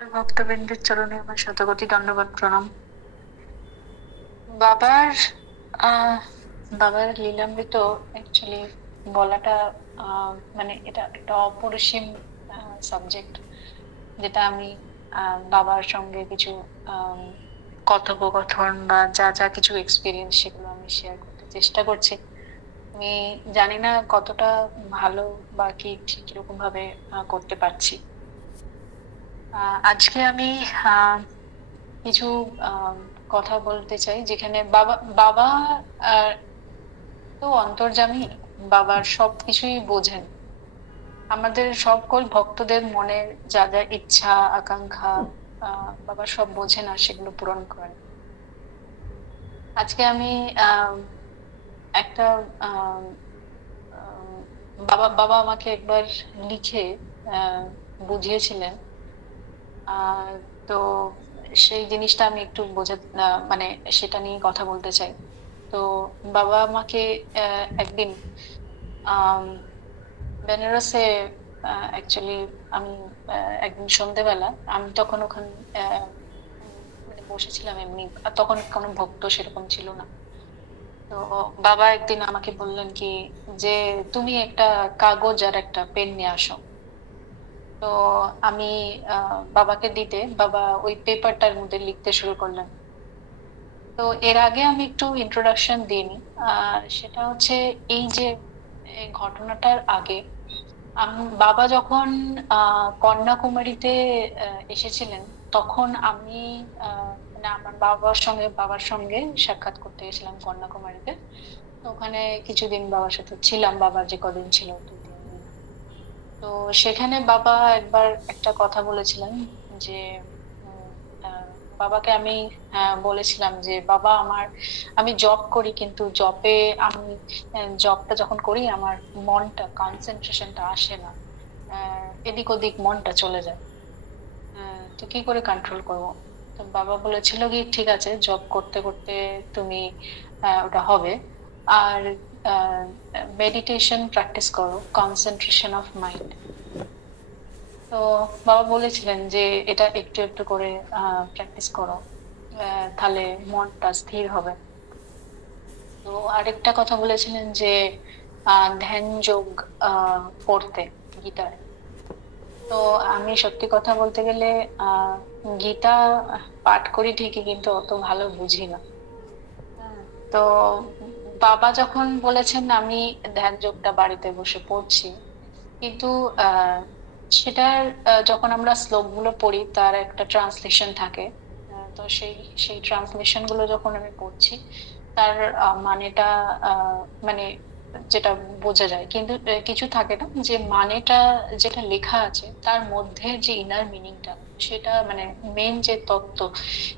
ভক্তবৃন্দের চরণে আমার শতকোটি দণ্ডবত প্রণাম। বাবার আহ বাবার লীলামৃত অ্যাকচুয়ালি বলাটা মানে এটা একটা অপরিসীম সাবজেক্ট, যেটা আমি বাবার সঙ্গে কিছু আহ কথোপকথন বা যা যা কিছু এক্সপিরিয়েন্স সেগুলো আমি শেয়ার করতে চেষ্টা করছি। আমি জানি না কতটা ভালো বা কিরকম ভাবে করতে পারছি। আজকে আমি আহ কিছু আহ কথা বলতে চাই, যেখানে বাবা বাবা আহ, তো অন্তর্যামী, বাবার সবকিছুই বোঝেন। আমাদের সকল ভক্তদের মনের যা যা ইচ্ছা আকাঙ্ক্ষা বাবা সব বোঝেন আর সেগুলো পূরণ করেন। আজকে আমি আহ একটা আহ আহ, বাবা বাবা আমাকে একবার লিখে আহ বুঝিয়েছিলেন। আহ তো সেই জিনিসটা আমি একটু মানে সেটা নিয়ে কথা বলতে চাই। তো বাবা আমাকে একদিন আহ বেনারসে অ্যাকচুয়ালি আমি একদিন সন্ধ্যেবেলা আমি তখন ওখানে আহ, মানে বসেছিলাম এমনি, আর তখন কোনো ভক্ত সেরকম ছিল না। তো বাবা একদিন আমাকে বললেন কি, যে তুমি একটা কাগজ আর একটা পেন নিয়ে আসো। তো আমি বাবাকে দিতে বাবা ওই পেপারটার মধ্যে লিখতে শুরু করলেন। তো এর আগে আমি একটু ইন্ট্রোডাকশন দিইনি। সেটা হচ্ছে এই যে এই ঘটনাটার আগে বাবা যখন কন্যাকুমারীতে এসেছিলেন, তখন আমি মানে আমার বাবার সঙ্গে সাক্ষাৎ করতে গেছিলাম কন্যাকুমারীতে। তো ওখানে কিছুদিন বাবার সাথে ছিলাম, বাবার যে কদিন ছিল 2-3 দিন। তো সেখানে বাবা একবার একটা কথা বলেছিলেন যে উম, আহ, বাবাকে আমি বলেছিলাম যে বাবা আমি জব করি, কিন্তু জবে আমি জবটা যখন করি আমার মনটা কনসেন্ট্রেশনটা আসে না। এদিক ওদিক মনটা চলে যায়। তো কি করে কন্ট্রোল করব? তো বাবা বলেছিল কি, ঠিক আছে, জব করতে করতে তুমি ওটা হবে। আর মেডিটেশন প্র্যাকটিস করো, কনসেন্ট্রেশন অফ মাইন্ড। তো বাবা বলেছিলেন যে এটা একটু একটু করে প্র্যাকটিস করো, তাহলে মনটা স্থির হবে। তো আরেকটা কথা বলেছিলেন যে ধ্যান যোগ পড়তে, গীতার। তো আমি সত্যি কথা বলতে গেলে আহ গীতা পাঠ করি ঠিকই, কিন্তু অত ভালো বুঝি না। হ্যাঁ। তো বাবা যখন বলেছেন আমি ধ্যান যোগটা বাড়িতে বসে পড়ছি, কিন্তু আহ সেটার যখন আমরা শ্লোক গুলো পড়ি তার একটা ট্রান্সলেশন থাকে। তো সেই ট্রান্সলেশন গুলো যখন আমি পড়ছি, তার মানেটা আহ মানে যেটা বোঝা যায়, কিন্তু কিছু থাকে না যে মানেটা, যেটা লেখা আছে তার মধ্যে যে ইনার মিনিংটা, সেটা মানে মেন যে তত্ত্ব,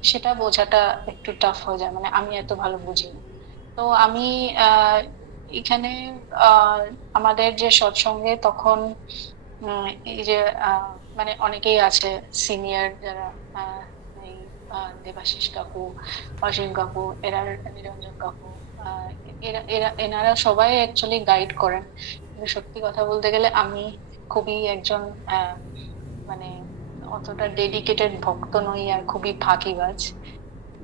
সেটা বোঝাটা একটু টাফ হয়ে যায়, মানে আমি এত ভালো বুঝি না। তো আমি আহ এখানে আহ আমাদের যে সৎসঙ্গে তখন এই যে আহ মানে অনেকেই আছে সিনিয়র যারা, আহ এই দেবাশিস কাকু, অসীম কাকু, নিরঞ্জন কাকু, আহ এনারা সবাই অ্যাকচুয়ালি গাইড করেন। কিন্তু সত্যি কথা বলতে গেলে আমি খুবই একজন মানে অতটা ডেডিকেটেড ভক্ত নই, আর খুবই ফাঁকিবাজ।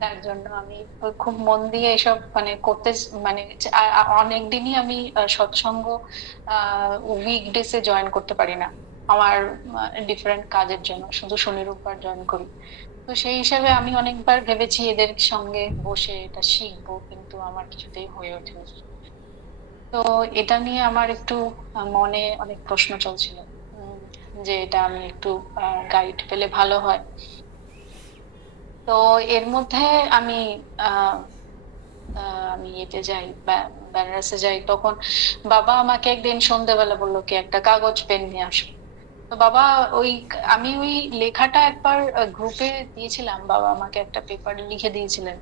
তার জন্য আমি খুব মন দিয়ে এসব মানে মানে অনেক দিনই আমি সৎসঙ্গ উইকডেসে জয়েন করতে পারি না। আমার ডিফারেন্ট কাজের জন্য শুধু শনি রোববার জয়েন করি। তো সেই হিসাবে আমি অনেকবার ভেবেছি এদের সঙ্গে বসে এটা শিখবো, কিন্তু আমার কিছুতেই হয়ে ওঠেনি। তো এটা নিয়ে আমার একটু মনে অনেক প্রশ্ন চলছিল, উম, যে এটা আমি একটু গাইড পেলে ভালো হয়। তো এর মধ্যে আমি আহ আমি এতে যাই, বেনারসে যাই, তখন বাবা আমাকে একদিন সন্ধ্যেবেলা বললো কি একটা কাগজ পেন নিয়ে আসো। তো বাবা ওই আমি ওই লেখাটা একবার গ্রুপে দিয়েছিলাম, বাবা আমাকে একটা পেপারে লিখে দিয়েছিলেন।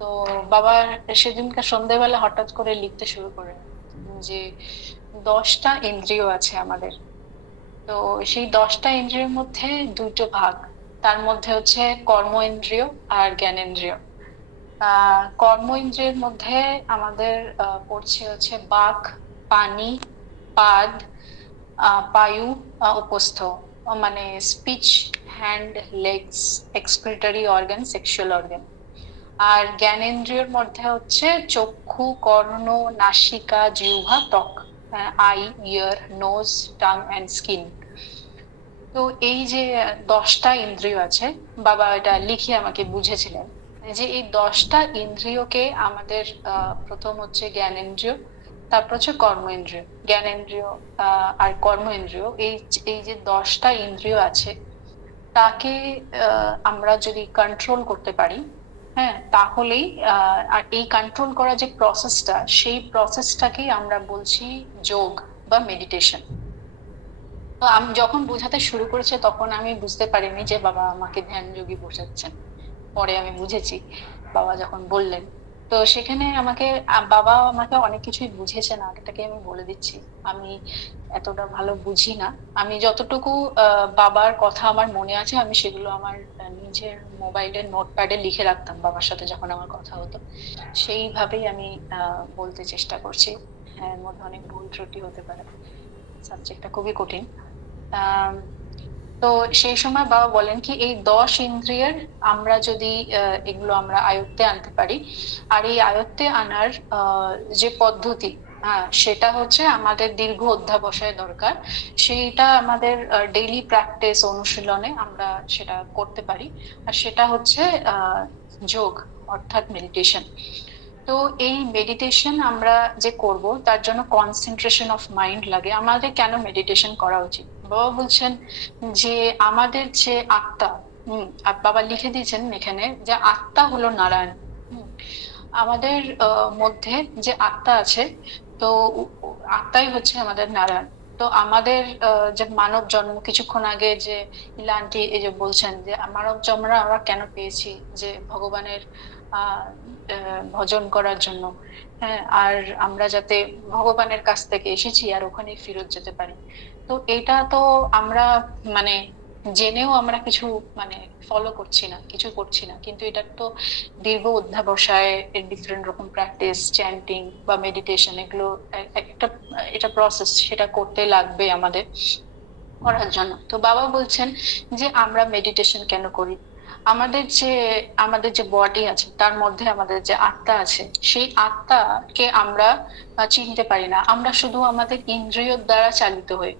তো বাবা সেদিনকার সন্ধ্যেবেলা হঠাৎ করে লিখতে শুরু করেন যে 10টা ইন্দ্রিয় আছে আমাদের। তো সেই 10টা ইন্দ্রিয়ের মধ্যে দুটো ভাগ, তার মধ্যে হচ্ছে কর্ম ইন্দ্রিয় আর জ্ঞানেন্দ্রিয়। কর্ম ইন্দ্রিয়ের মধ্যে আমাদের পড়ছে হচ্ছে বাক, পানি, পাদ, পায়ু, উপস্থ। মানে speech, hand, legs, excretory organ, sexual organ. আর জ্ঞানেন্দ্রিয়র মধ্যে হচ্ছে চক্ষু, কর্ণ, নাসিকা, জিহ্বা, ত্বক, eye, ear, nose, tongue and skin. তো এই যে 10টা ইন্দ্রিয় আছে, বাবা এটা লিখে আমাকে বুঝেছিলেন যে এই 10টা ইন্দ্রিয়কে আমাদের প্রথম হচ্ছে জ্ঞানেন্দ্রিয়, তারপর হচ্ছে কর্মেন্দ্রিয়। জ্ঞানেন্দ্রিয় আর কর্মেন্দ্রিয়, এই যে 10টা ইন্দ্রিয় আছে, তাকে আমরা যদি কন্ট্রোল করতে পারি, হ্যাঁ, তাহলেই আর এই কন্ট্রোল করা যে প্রসেসটা, সেই প্রসেসটাকেই আমরা বলছি যোগ বা মেডিটেশন। তো আমি যখন বোঝাতে শুরু করেছে তখন আমি বুঝতে পারিনি যে বাবা আমাকে ধ্যান যোগী বোঝাচ্ছেন। পরে আমি বুঝেছি বাবা যখন বললেন। তো সেখানে বাবা আমাকে অনেক কিছুই বুঝিয়েছেন, আগেটাকে আমি বলে দিচ্ছি। আমি এতটা ভালো বুঝি না। আমি যতটুকু বাবার কথা আমার মনে আছে, আমি সেগুলো আমার নিজের মোবাইলের নোটপ্যাডে লিখে রাখতাম বাবার সাথে যখন আমার কথা হতো। সেইভাবেই আমি বলতে চেষ্টা করছি। হ্যাঁ, এর মধ্যে অনেক ভুল ত্রুটি হতে পারে, সাবজেক্টটা খুবই কঠিন। আহ তো সেই সময় বাবা বলেন কি এই 10 ইন্দ্রিয়ের আমরা যদি এগুলো আমরা আয়ত্তে আনতে পারি, আর এই আয়ত্তে আনার যে পদ্ধতি, হ্যাঁ, সেটা হচ্ছে আমাদের দীর্ঘ অধ্যাবসায় দরকার। সেইটা আমাদের ডেইলি প্র্যাকটিস, অনুশীলনে আমরা সেটা করতে পারি। আর সেটা হচ্ছে যোগ, অর্থাৎ মেডিটেশন। তো এই মেডিটেশন আমরা যে করব, তার জন্য কনসেন্ট্রেশন অফ মাইন্ড লাগে। আমাদের কেন মেডিটেশন করা উচিত? বাবা বলছেন যে আমাদের যে আত্মা, আর বাবা লিখে দিয়েছেন এখানে যে আত্মা হলো নারায়ণ। আমাদের মধ্যে যে আত্মা আছে, তো আত্মাই হচ্ছে আমাদের নারায়ণ। তো আমাদের যে মানব জন্ম, কিছুক্ষণ আগে যে ইলান্টি এই যে বলছেন যে মানব জন্মরা আমরা কেন পেয়েছি, যে ভগবানের ভজন করার জন্য। হ্যাঁ, আর আমরা যাতে ভগবানের কাছ থেকে এসেছি আর ওখানে ফেরত যেতে পারি। তো এটা তো আমরা মানে জেনেও আমরা কিছু মানে ফলো করছি না, কিছু করছি না, কিন্তু এটা তো দীর্ঘ অধ্যাবসায়, ডিফারেন্ট রকম প্র্যাকটিস, চ্যান্টিং বা মেডিটেশন, এগুলো একটা এটা প্রসেস, সেটা করতে লাগবে আমাদের করার জন্য। তো বাবা বলছেন যে আমরা মেডিটেশন কেন করি? আমাদের যে বডি আছে, তার মধ্যে আমাদের যে আত্মা আছে, সেই আত্মাকে আমরা চিনতে পারি না। আমরা শুধু আমাদের ইন্দ্রিয় দ্বারা চালিত হই।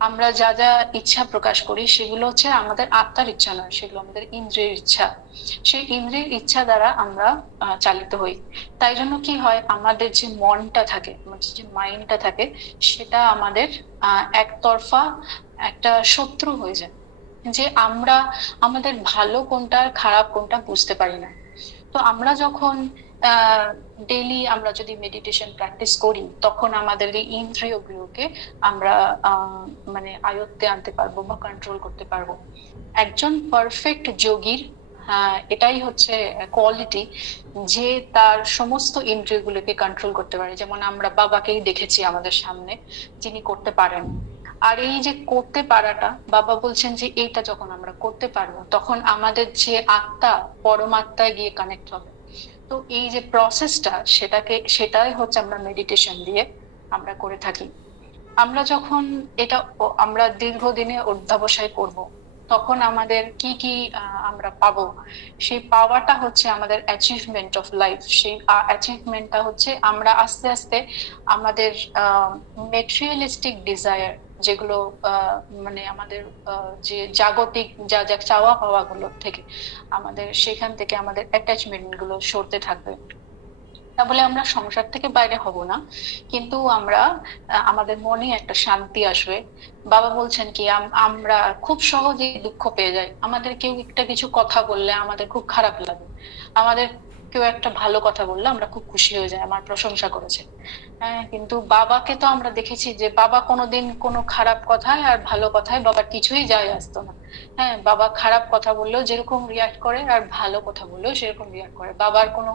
আমরা যা যা ইচ্ছা প্রকাশ করি সেগুলো হচ্ছে আমাদের আত্মার ইচ্ছা নয়, সেগুলো আমাদের ইন্দ্রিয়ের ইচ্ছা। সেই ইন্দ্রিয়ের ইচ্ছা দ্বারা আমরা চালিত হই। তাই জন্য কি হয়, আমাদের যে মনটা থাকে, আমাদের যে মাইন্ডটা থাকে, সেটা আমাদের একতরফা একটা শত্রু হয়ে যায়। যে আমরা আমাদের ভালো কোনটা আর খারাপ কোনটা বুঝতে পারি না। তো আমরা যখন ডেইলি আমরা যদি মেডিটেশন প্র্যাকটিস করি, তখন আমাদের এই ইন্দ্রিয়গুলোকে আমরা মানে আয়ত্তে আনতে পারবো বা কন্ট্রোল করতে পারবো। একজন পারফেক্ট যোগীর এটাই হচ্ছে কোয়ালিটি, যে তার সমস্ত ইন্দ্রিয়গুলোকে কন্ট্রোল করতে পারে। যেমন আমরা বাবাকেই দেখেছি আমাদের সামনে, যিনি করতে পারেন। আর এই যে করতে পারাটা, বাবা বলছেন যে এইটা যখন আমরা করতে পারবো, তখন আমাদের যে আত্মা পরমাত্মায় গিয়ে কানেক্ট হবে। তো এই যে প্রসেসটা, সেটাই হচ্ছে আমরা মেডিটেশন দিয়ে আমরা করে থাকি। আমরা যখন আমরা দীর্ঘদিনে অধ্যবসায় করব, তখন আমাদের কি কি আমরা পাবো? সেই পাওয়াটা হচ্ছে আমাদের অ্যাচিভমেন্ট অফ লাইফ। সেই অ্যাচিভমেন্টটা হচ্ছে আমরা আস্তে আস্তে আমাদের মেটেরিয়ালিস্টিক ডিজায়ার, যেগুলো মানে আমাদের যে জাগতিক যা যা চাওয়া পাওয়া গুলো থেকে আমাদের, সেখান থেকে আমাদের অ্যাটাচমেন্ট গুলো সরতে থাকবে। তা বলে আমরা সংসার থেকে বাইরে হব না, কিন্তু আমরা আমাদের মনে একটা শান্তি আসবে। বাবা বলছেন কি আমরা খুব সহজেই দুঃখ পেয়ে যাই। আমাদের কেউ একটা কিছু কথা বললে আমাদের খুব খারাপ লাগে, আমাদের কেউ একটা ভালো কথা বললে আমরা খুব খুশি হয়ে যাই, আমার প্রশংসা করেছে। হ্যাঁ, কিন্তু বাবাকে তো আমরা দেখেছি যে বাবা কোনোদিন কোনো খারাপ কথায় আর ভালো কথায় বাবার কিছুই যায় আসতো না। হ্যাঁ, বাবা খারাপ কথা বললেও যেরকম রিয়াক্ট করে, আর ভালো কথা বললেও সেরকম রিয়াক্ট করে। বাবার কোনো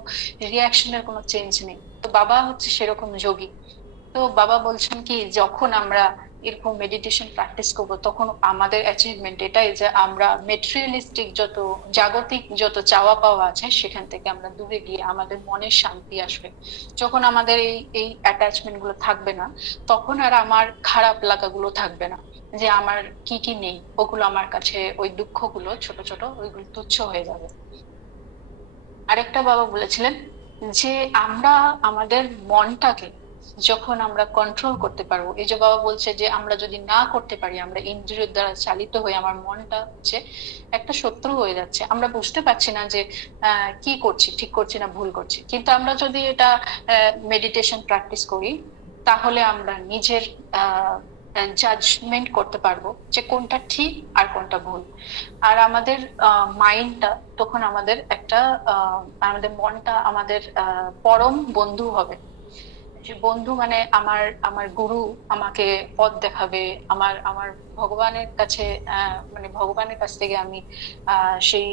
রিয়াকশনের কোনো চেঞ্জ নেই। তো বাবা হচ্ছে সেরকম যোগী। তো বাবা বলছেন কি যখন আমরা এরকম মেডিটেশন প্র্যাকটিস করবো, তখন আমাদের অ্যাচিভমেন্ট এটাই যে আমরা মেটেরিয়ালিস্টিক যত জাগতিক যত চাওয়া পাওয়া আছে, সেখান থেকে আমরা দূরে গিয়ে আমাদের মনের শান্তি আসবে। যখন আমাদের এই এই অ্যাটাচমেন্ট গুলো থাকবে না, তখন আর আমার খারাপ লাগাগুলো থাকবে না। যে আমার কি কি নেই, ওগুলো আমার কাছে, ওই দুঃখগুলো ছোট ছোট, ওইগুলো তুচ্ছ হয়ে যাবে। আরেকটা বাবা বলেছিলেন যে আমরা আমাদের মনটাকে যখন আমরা কন্ট্রোল করতে পারবো, এই যে বাবা বলছে যে আমরা যদি না করতে পারি, আমরা ইন্দ্রিয়ের দ্বারা চালিত হয়ে আমার মনটা হচ্ছে একটা শত্রু হয়ে যাচ্ছে, আমরা বুঝতে পারছি না যে কি করছি, ঠিক করছি না ভুল করছি। কিন্তু আমরা যদি এটা মেডিটেশন প্র্যাকটিস করি, তাহলে আমরা নিজের জাজমেন্ট করতে পারবো যে কোনটা ঠিক আর কোনটা ভুল। আর আমাদের মাইন্ডটা তখন আমাদের একটা আমাদের মনটা আমাদের পরম বন্ধু হবে। যে বন্ধু মানে আমার আমার গুরু আমাকে পথ দেখাবে, আমার আমার ভগবানের কাছে, মানে ভগবানের কাছ থেকে আমি সেই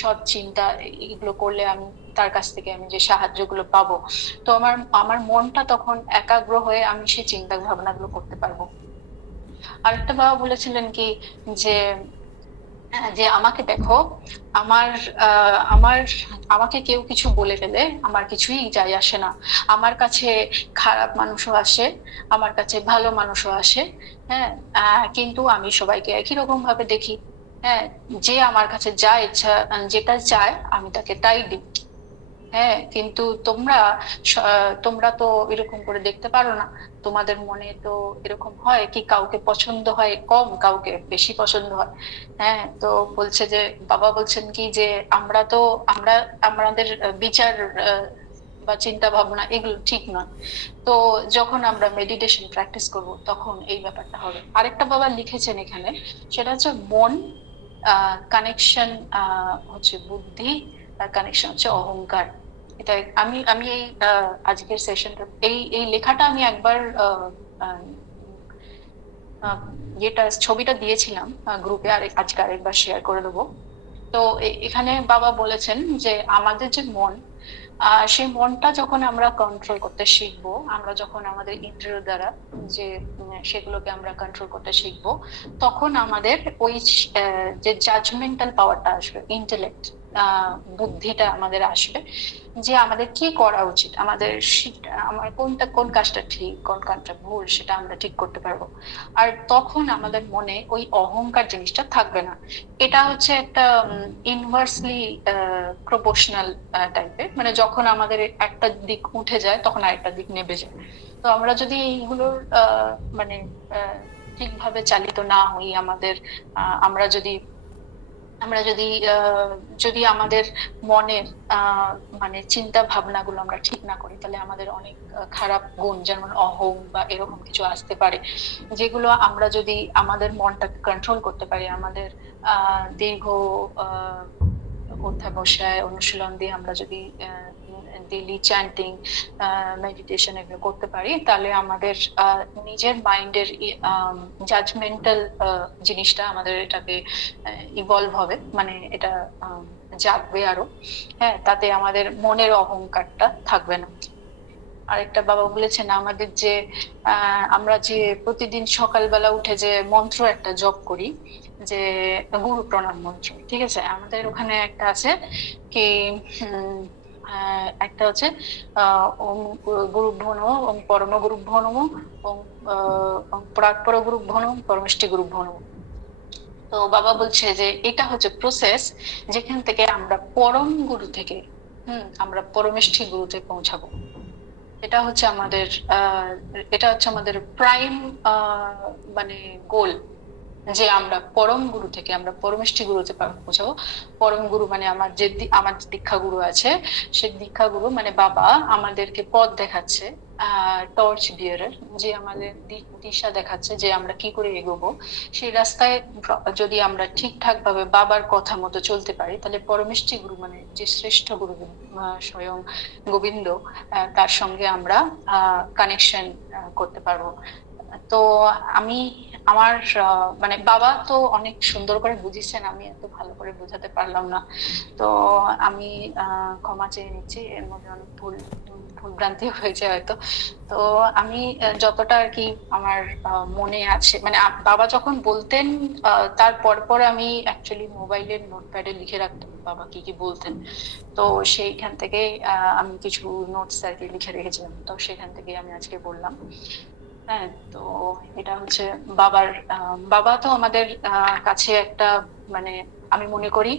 সৎ চিন্তা এগুলো করলে আমি তার কাছ থেকে আমি যে সাহায্যগুলো পাবো, তো আমার আমার মনটা তখন একাগ্র হয়ে আমি সেই চিন্তা ভাবনাগুলো করতে পারবো। আরেকটা বাবা বলেছিলেন কি যে যে আমাকে দেখো, আমার আমার আমাকে কেউ কিছু বলে ফেলে আমার কিছুই যায় আসে না। আমার কাছে খারাপ মানুষও আসে, আমার কাছে ভালো মানুষও আসে। হ্যাঁ, কিন্তু আমি সবাইকে একই রকম ভাবে দেখি। হ্যাঁ, যে আমার কাছে যা ইচ্ছা, যেটা চায় আমি তাকে তাই দিই। হ্যাঁ, কিন্তু তোমরা তো এরকম করে দেখতে পারো না। তোমাদের মনে তো এরকম হয় কি, কাউকে পছন্দ হয় কম, কাউকে বেশি পছন্দ হয়। হ্যাঁ, তো বলছে যে বাবা বলছেন কি যে আমরা আমাদের বিচার বা চিন্তা ভাবনা এগুলো ঠিক নয়। তো যখন আমরা মেডিটেশন প্র্যাকটিস করব তখন এই ব্যাপারটা হবে। আরেকটা বাবা লিখেছেন এখানে, সেটা হচ্ছে মন কানেকশন হচ্ছে বুদ্ধি, আর কানেকশন হচ্ছে অহংকার। এটা আমি আমি এই আজকের সেশনটা, এই এই লেখাটা আমি একবার আহ, আহ, যেটা ছবিটা দিয়েছিলাম গ্রুপে, আর আজকে আরেকবার শেয়ার করে দেবো। তো এখানে বাবা বলেছেন যে আমাদের যে মন, সেই মনটা যখন আমরা কন্ট্রোল করতে শিখবো, আমরা যখন আমাদের ইন্দ্রিয় দ্বারা যে সেগুলোকে আমরা কন্ট্রোল করতে শিখবো, তখন আমাদের ওই যে জাজমেন্টাল পাওয়ারটা আসবে, ইন্টেলেক্ট বুদ্ধিটা আমাদের আসবে, যে আমাদের কি করা উচিত, আমাদের আমার কোন কাজটা ঠিক কোন কাজটা ভুল সেটা আমরা ঠিক করতে পারবো। আর তখন আমাদের মনে ওই অহংকার জিনিসটা থাকবে না। এটা হচ্ছে একটা ইনভার্সলি প্রপোর্শনাল টাইপের, মানে যখন আমাদের একটা দিক উঠে যায় তখন আরেকটা দিক নেমে যায়। তো আমরা যদি এইগুলোর মানে আহ, ঠিকভাবে চালিত না হই, আমাদের আমরা যদি আমরা যদি যদি আমাদের মনের আহ মানে চিন্তা ভাবনাগুলো আমরা ঠিক না করি, তাহলে আমাদের অনেক খারাপ গুণ যেমন অহং বা এরকম কিছু আসতে পারে। যেগুলো আমরা যদি আমাদের মনটাকে কন্ট্রোল করতে পারি, আমাদের দীর্ঘ আহ অধ্যাবসায় অনুশীলন দিয়ে আমরা যদি ডেইলি চ্যান্টিং, মেডিটেশন এগুলো করতে পারি, তাহলে আমাদের নিজের মাইন্ডের জাজমেন্টাল জিনিসটা আমাদের এটাকে ইভলভ হবে, মানে এটা জাগবে আরো। হ্যাঁ, তাতে আমাদের মনের অহংকারটা থাকবে না। আরেকটা বাবা বলেছেন আমাদের যে আমরা যে প্রতিদিন সকালবেলা উঠে যে মন্ত্র একটা জপ করি, যে গুরু প্রণাম মন্ত্র, ঠিক আছে, আমাদের ওখানে একটা আছে কি, একটা হচ্ছে ওম গুরুভ্যো নমঃ, ওম পরম গুরুভ্যো নমঃ, ওম পরাৎপর গুরুভ্যো নমঃ, পরমেষ্ঠি গুরুভ্যো নমঃ। তো বাবা বলছে যে এটা হচ্ছে প্রসেস যেখান থেকে আমরা পরম গুরু থেকে আমরা পরমেষ্ঠি গুরুতে পৌঁছাবো। এটা হচ্ছে আমাদের এটা হচ্ছে আমাদের প্রাইম মানে গোল, যে আমরা পরম গুরু থেকে আমরা পরমেষ্ঠি গুরুতে পৌঁছাবো। পরম গুরু মানে আমার যে দীক্ষা গুরু আছে, সে দীক্ষা গুরু মানে বাবা আমাদেরকে পথ দেখাচ্ছে, টর্চ বিয়ারার, যে আমাদের দিশা দেখাচ্ছে যে আমরা কি করে এগোবো। সেই রাস্তায় যদি আমরা ঠিকঠাক ভাবে বাবার কথা মতো চলতে পারি, তাহলে পরমেষ্ঠি গুরু মানে যে শ্রেষ্ঠ গুরু স্বয়ং গোবিন্দ, তার সঙ্গে আমরা কানেকশন করতে পারবো। তো আমি আমার মানে বাবা তো অনেক সুন্দর করে বুঝিয়েছেন, আমি এত ভালো করে বোঝাতে পারলাম না। তো আমি ক্ষমা চেয়ে নিচ্ছি, এর মধ্যে অনেক ভুল ভুলভ্রান্তি হয়েছে হয়তো। তো আমি যতটা আর কি আমার মনে আছে, মানে বাবা যখন বলতেন তার পর আমি অ্যাকচুয়ালি মোবাইলের নোটপ্যাডে লিখে রাখতাম বাবা কি কি বলতেন। তো সেইখান থেকে আমি কিছু নোটস আর কি লিখে রেখেছিলাম, তো সেখান থেকে আমি আজকে বললাম। হ্যাঁ, তো এটা হচ্ছে বাবার বাবা তো আমাদের কাছে একটা, মানে আমি মনে করি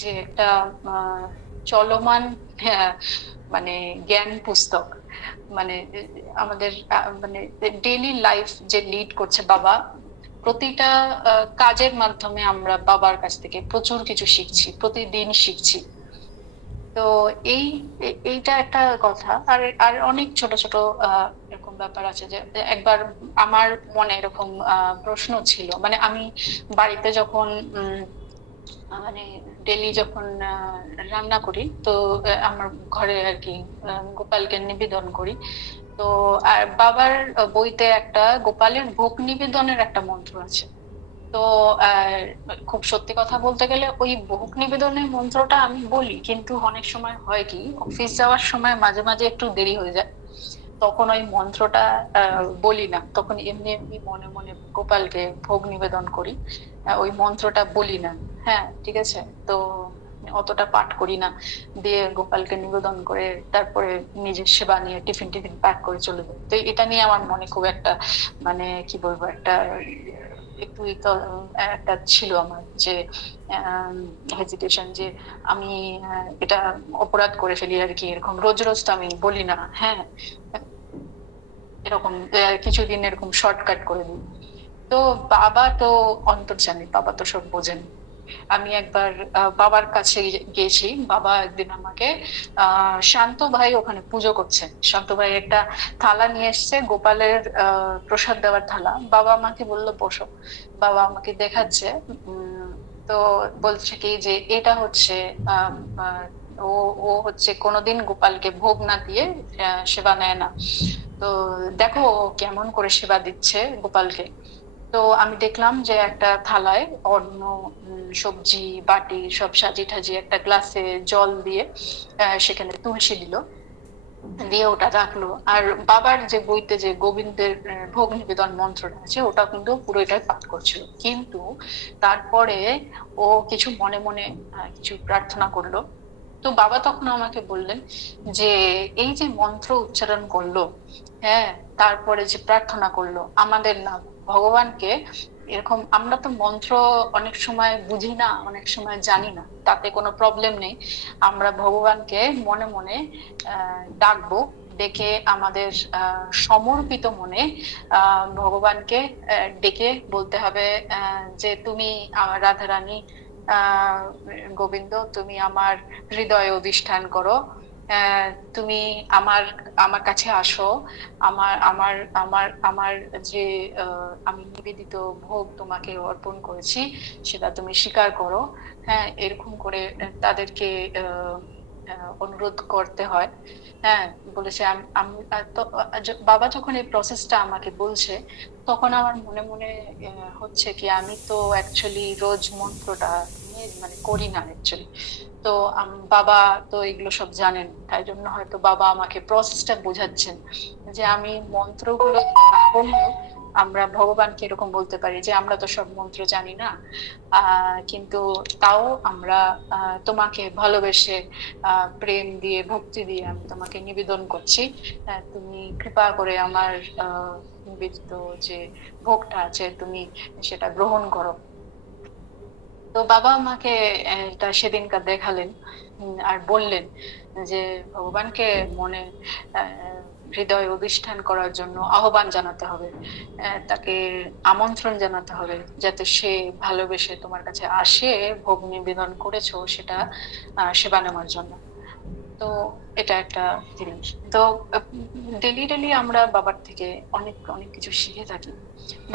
যে একটা আহ, চলমান, হ্যাঁ, মানে জ্ঞান পুস্তক। মানে আমাদের মানে ডেইলি লাইফ যে লিড করছে বাবা, প্রতিটা কাজের মাধ্যমে আমরা বাবার কাছ থেকে প্রচুর কিছু শিখছি, প্রতিদিন শিখছি। তো এই এইটা একটা কথা। আর আর অনেক ছোট ছোট এরকম ব্যাপার আছে যে একবার আমার মনে এরকম প্রশ্ন ছিল, মানে আমি বাড়িতে যখন মানে ডেলি যখন রান্না করি, তো আমার ঘরে আর কি গোপালকে নিবেদন করি। তো আর বাবার বইতে একটা গোপালের ভোগ নিবেদনের একটা মন্ত্র আছে। তো আহ খুব সত্যি কথা বলতে গেলে ওই ভোগ নিবেদনের মন্ত্রটা আমি বলি, কিন্তু অনেক সময় হয় কি, অফিস যাওয়ার সময় মাঝে মাঝে একটু দেরি হয়ে যায়, তখন ওই মন্ত্রটা বলি না, তখন এমনি এমনি মনে মনে গোপালকে ভোগ নিবেদন করি, ওই মন্ত্রটা বলি না। হ্যাঁ, ঠিক আছে। তো অতটা পাঠ করি না, দিয়ে গোপালকে নিবেদন করে তারপরে নিজের সেবা নিয়ে টিফিন টিফিন প্যাক করে চলে যাই। তো এটা নিয়ে আমার মনে খুব একটা, মানে কি বলবো, একটা একটু একটা ছিল আমার যে হেজিটেশন, যে আমি এটা অপরাধ করে ফেলি আর কি, এরকম রোজ রোজ তো আমি বলি না। হ্যাঁ, এরকম কিছুদিন এরকম শর্টকাট করে দিই। তো বাবা তো অন্তর্যামী, বাবা তো সব বোঝেন। আমি একবার বাবার কাছে গিয়েছি, বাবা একদিন আমাকে শান্ত ভাই ওখানে পুজো করছে, শান্ত ভাই একটা থালা নিয়ে এসছে, গোপালের প্রসাদ দেওয়ার থালা। বাবা আমাকে বললো বসো। বাবা আমাকে দেখাচ্ছে। উম তো বলছে কি যে এটা হচ্ছে আহ আহ, ও ও হচ্ছে কোনোদিন গোপালকে ভোগ না দিয়ে সেবা নেয় না। তো দেখো ও কেমন করে সেবা দিচ্ছে গোপালকে। তো আমি দেখলাম যে একটা থালায় অন্ন, সবজি, বাটি সব সাজিয়ে ঠাজিয়ে একটা গ্লাসে জল দিয়ে সেখানে তুলসী দিল, দিয়ে ওটা রাখলো। আর বাবার যে বইতে যে গোবিন্দের ভোগ নিবেদন মন্ত্রটা আছে, ওটা কিন্তু পুরোটাই পাঠ করছিল, কিন্তু তারপরে ও কিছু মনে মনে কিছু প্রার্থনা করলো। তো বাবা তখন আমাকে বললেন যে এই যে মন্ত্র উচ্চারণ করলো, হ্যাঁ, তারপরে যে প্রার্থনা করলো, আমাদের না, ভগবানকে এরকম, আমরা তো মন্ত্র অনেক সময় বুঝি না, অনেক সময় জানি না, তাতে কোনো প্রবলেম নেই। আমরা ভগবানকে মনে মনে ডাকবো, ডেকে আমাদের সমর্পিত মনে ভগবানকে ডেকে বলতে হবে যে তুমি আমার রাধারানী, আহ গোবিন্দ, তুমি আমার হৃদয়ে অধিষ্ঠান করো। আহ তুমি আমার আমার কাছে আসো। আমার আমার আমার আমার যে আমি নিবেদিত ভোগ তোমাকে অর্পণ করেছি, সেটা তুমি স্বীকার করো। হ্যাঁ, এরকম করে তাদেরকে আহ অনুরোধ করতে হয়। হ্যাঁ, বলেছে আমি আমি তো বাবা যখন এই প্রসেসটা আমাকে বলছে, তখন আমার মনে মনে হচ্ছে কি, আমি তো অ্যাকচুয়ালি রোজ মন্ত্রটা নিয়ে মানে করি না অ্যাকচুয়ালি। তো বাবা তো এগুলো সব জানেন, তাই জন্য হয়তো বাবা আমাকে প্রসেসটা বোঝাচ্ছেন, যে আমি মন্ত্রগুলো না বললেও আমরা ভগবানকে এরকম বলতে পারি যে আমরা তো সব মন্ত্র জানি না, কিন্তু তাও আমরা তোমাকে ভালোবেসে প্রেম দিয়ে ভক্তি দিয়ে আমি তোমাকে নিবেদন করছি। তুমি কৃপা করে আমার নিবেদিত যে ভোগটা আছে তুমি সেটা গ্রহণ করো। তো বাবা আমাকে এটা সেদিনকার দেখালেন, আর বললেন যে ভগবানকে মনে হৃদয়ে অধিষ্ঠান করার জন্য আহ্বান জানাতে হবে, তাকে আমন্ত্রণ জানাতে হবে, যাতে সে ভালোবেসে তোমার কাছে আসে, ভোগ নিবেদন করেছো সেটা সেবা নেওয়ার জন্য। তো এটা একটা জিনিস। তো ডেলি ডেলি আমরা বাবার থেকে অনেক অনেক কিছু শিখে থাকি।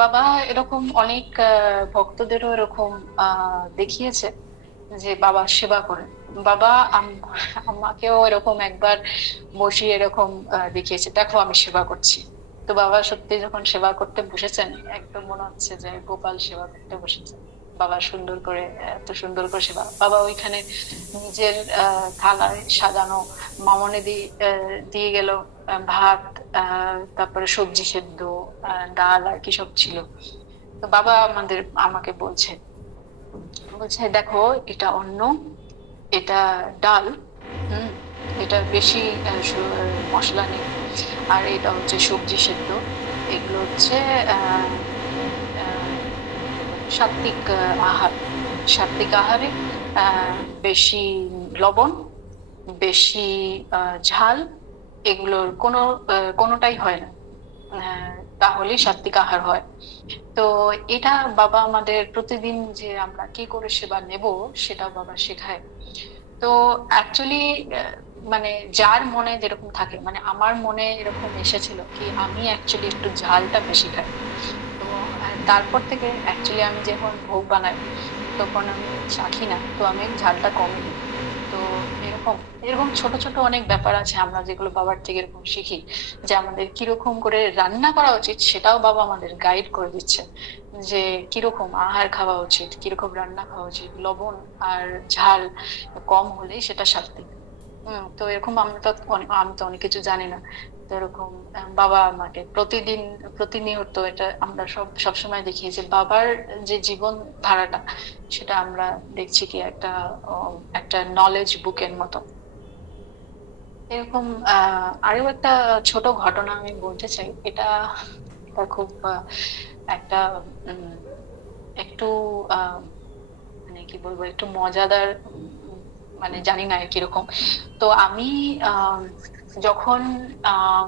বাবা এরকম অনেক ভক্তদেরও এরকম দেখিয়েছে যে বাবা সেবা করেন। বাবা আমাকেও এরকম একবার বসিয়ে এরকম দেখিয়েছে, দেখো আমি সেবা করছি। তো বাবা সত্যি যখন সেবা করতে বসেছেন, একদম মনে হচ্ছে যে গোপাল সেবা করতে বসেছেন। বাবা সুন্দর করে, এত সুন্দর করে সেবা, বাবা ওইখানে নিজের থালায় সাজানো মামনে দিয়ে গেল ভাত, তারপরে সবজি সেদ্ধ, ডাল আর কি সব ছিল। তো বাবা আমাকে বলছে, দেখো এটা অন্ন, এটা ডাল, হুম, এটা বেশি মশলা নেই, আর এটা হচ্ছে সবজি সেদ্ধ, এগুলো হচ্ছে আহ আহ, সাত্বিক আহার। সাত্বিক আহারে বেশি লবণ, বেশি ঝাল, এগুলোর কোনোটাই হয় না। আহ, তাহলেই সাত্বিক আহার হয়। তো এটা বাবা আমাদের প্রতিদিন যে আমরা কি করে সেবা নেব সেটা বাবা শেখায়। তো অ্যাকচুয়ালি মানে যার মনে যেরকম থাকে, মানে আমার মনে এরকম এসেছিল কি আমি অ্যাকচুয়ালি একটু ঝালটা বেশি খাই। তো তারপর থেকে অ্যাকচুয়ালি আমি যখন ভোগ বানাই তখন আমি চাখি না, তো আমি ঝালটা কমই দিই। তো এরকম এরকম ছোট ছোট অনেক ব্যাপার আছে আমরা যেগুলো বাবার থেকে এরকম শিখি, যে আমাদের কিরকম করে রান্না করা উচিত সেটাও বাবা আমাদের গাইড করে দিচ্ছে, যে কিরকম আহার খাওয়া উচিত, কিরকম রান্না খাওয়া উচিত, লবণ আর ঝাল কম হলেই সেটা সাত্বিক। তো এরকম আমি তো অনেক কিছু জানি না। তো এরকম বাবা আমাকে প্রতিদিন প্রতিনিয়ত এটা আমরা সবসময় দেখি যে বাবার যে জীবন ধারাটা সেটা আমরা দেখছি কি একটা নলেজ বুকের মতো। এরকম আরো একটা ছোট ঘটনা আমি বলতে চাই। এটা এটা খুব একটা উম, একটু আহ মানে কি বলবো, একটু মজাদার, মানে জানি না কিরকম। তো আমি আহ, যখন আহ,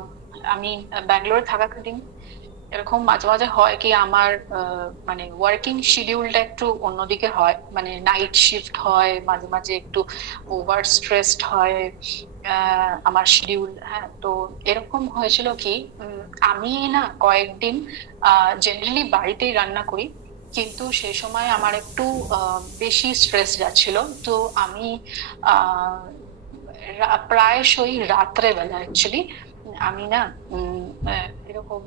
আমি ব্যাঙ্গালোরে থাকাকালীন এরকম মাঝে মাঝে হয় কি আমার মানে ওয়ার্কিং শিডিউলটা একটু অন্যদিকে হয়, মানে নাইট শিফট হয়, মাঝে মাঝে একটু ওভার স্ট্রেসড হয় আমার শিডিউল। হ্যাঁ, তো এরকম হয়েছিল কি আমি না কয়েকদিন জেনারেলি বাড়িতেই রান্না করি, কিন্তু সেই সময় আমার একটু বেশি স্ট্রেস যাচ্ছিল। তো আমি আহ প্রায়শই রাত্রে বেলা অ্যাকচুয়ালি আমি না এরকম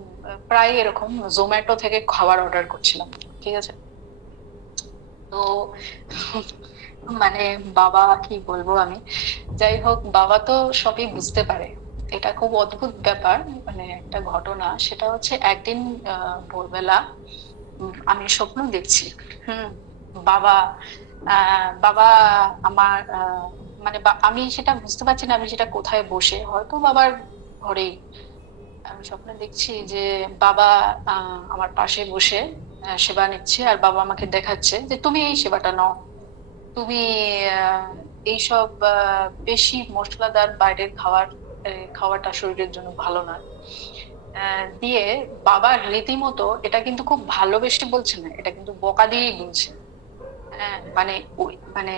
প্রায় এরকম জোম্যাটো থেকে খাবার অর্ডার করছিলাম। ঠিক আছে। তো মানে বাবা কি বলবো আমি, যাই হোক বাবা তো সবই বুঝতে পারে। এটা খুব অদ্ভুত ব্যাপার, মানে একটা ঘটনা সেটা হচ্ছে একদিন ভোরবেলা আমি স্বপ্ন দেখছি। হুম। বাবা বাবা আমার মানে আমি সেটা বুঝতে পারছি না আমি সেটা কোথায় বসে, হয়তো বাবার ঘরেই। আমি স্বপ্নে দেখছি যে বাবা আমার পাশে বসে সেবা নিচ্ছে, আর বাবা আমাকে দেখাচ্ছে যে তুমি এই সেবাটা নাও। তুমি আহ, এইসব বেশি মশলাদার বাইরের খাওয়াটা শরীরের জন্য ভালো নয়। দিয়ে বাবা রীতিমতো, এটা কিন্তু খুব ভালোবেসে বলছে না, এটা কিন্তু বকা দিয়েই বলছে। হ্যাঁ, মানে ওই মানে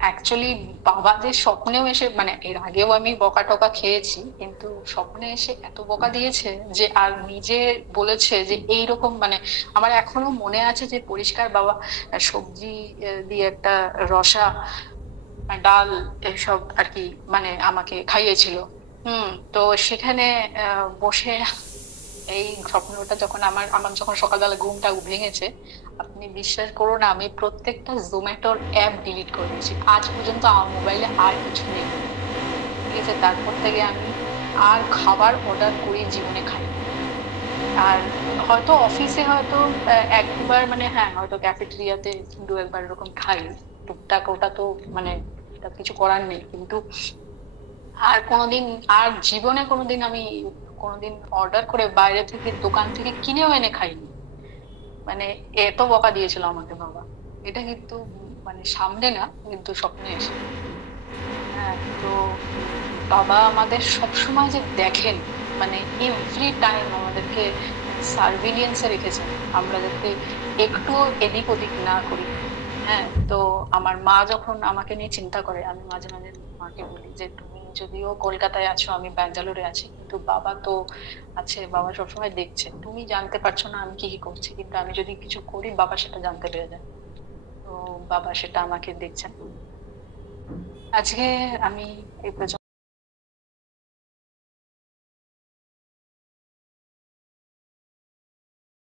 অ্যাকচুয়ালি বাবাদের স্বপ্নেও এসে, মানে এর আগেও আমি বকা টকা খেয়েছি, কিন্তু স্বপ্নে এসে এত বকা দিয়েছে যে আর নিজে বলেছে যে এইরকম, মানে আমার এখনো মনে আছে যে পরিষ্কার বাবা সবজি দিয়ে একটা রসা ডাল এসব আর কি মানে আমাকে খাইয়েছিল। তো সেখানে বসে এই স্বপ্নটা যখন আমার আমার যখন সকালবেলা ঘুমটা ভেঙেছে, আপনি বিশ্বাস করুন আমি প্রত্যেকটা জোম্যাটোর অ্যাপ ডিলিট করে দিয়েছি, আজ পর্যন্ত আমার মোবাইলে আর কিছু নেই। ঠিক আছে, তারপর থেকে আমি আর খাবার অর্ডার করে জীবনে খাই। আর হয়তো অফিসে হয়তো এক দুবার, মানে হ্যাঁ হয়তো ক্যাফেটেরিয়াতে দু একবার এরকম খাই টুকটাক, ওটা তো মানে এটা কিছু করার নেই, কিন্তু আর কোনোদিন, আর জীবনে কোনোদিন আমি কোনোদিন অর্ডার করে বাইরে থেকে দোকান থেকে কিনেও এনে খাইনি। মানে এত বকা দিয়েছিল আমাকে বাবা। এটা কিন্তু মানে সামনে না, কিন্তু স্বপ্নে এসে। হ্যাঁ। তো বাবা আমাদের সবসময় যে দেখেন, মানে এভরি টাইম আমাদেরকে সার্ভিলিয়েন্সে রেখেছেন, আমরা যাতে একটু এদিক ওদিক না করি। হ্যাঁ। তো আমার মা যখন আমাকে নিয়ে চিন্তা করে, আমি মাঝে মাঝে মাকে বলি যে তুমি যদিও কলকাতায় আছো আমি ব্যাঙ্গালোরে আছি, কিন্তু বাবা তো আছে, বাবা সবসময় দেখছে, তুমি জানতে পারছো না আমি কি কি করছি, কিন্তু আমি যদি কিছু করি বাবা সেটা জানতে পেরে যায়। তো বাবা সেটা আমাকে দেখছেন। আজকে আমি এই পর্যন্ত।